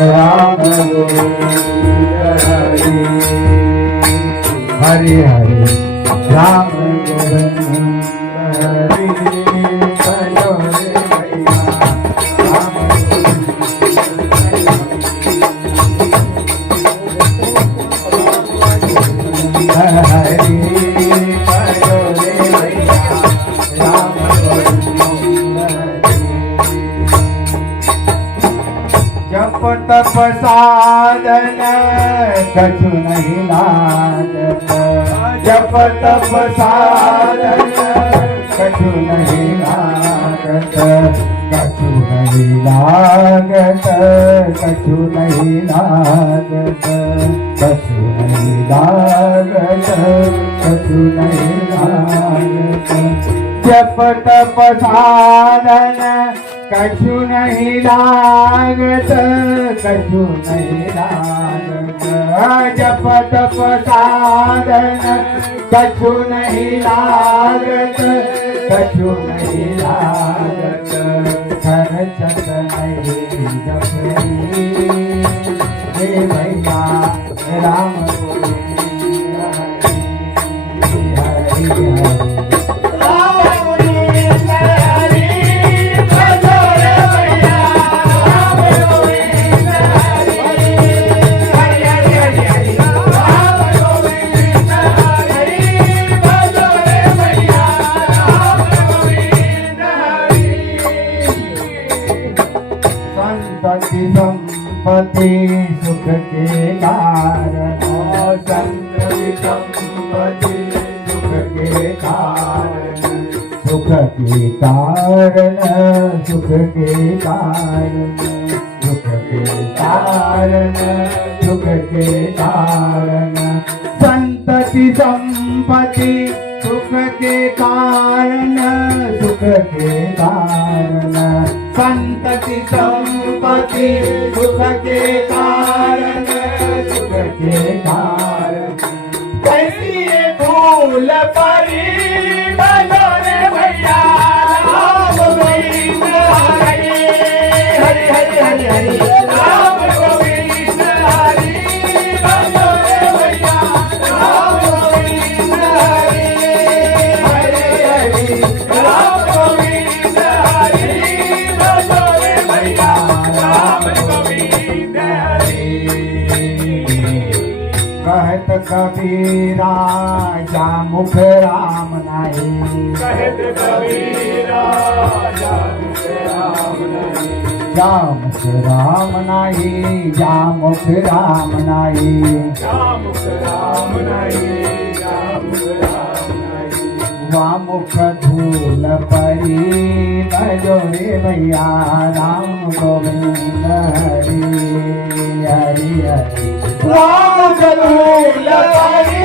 राम हरे हरे राम हरे हरे तप साधन कछु नहीं लागत जप तप साधन कछु नहीं लागत कछु नहीं लागत कछु नहीं लागत कछु नहीं लागत कछु नहीं लागत जप तप साधन कछु नहीं लागत कछु नहीं लागत। जप तप साधन कछु नहीं लागत कछु नहीं लागत। खर्चत नहीं जपरी। हे मैया राम संपत्ति सुख के कारण सुख के कारण सुख के कारण सुख के कारण सुख के कारण संतति संपत्ति सुख के कारण सुख के कारण संतति के सुख के कारण सुख के कारण. कैसी ये फूल परी? कहत कबीरा जा मुख राम नाही कहत कबीरा जामुख राम नहीं जा मुख राम नाही जा मुख राम नाही जामुख राम नहीं जामुख राम नहीं धूल परी भजो रे भैया राम गोविंद हरी हरी हरी। वामुख धूल परी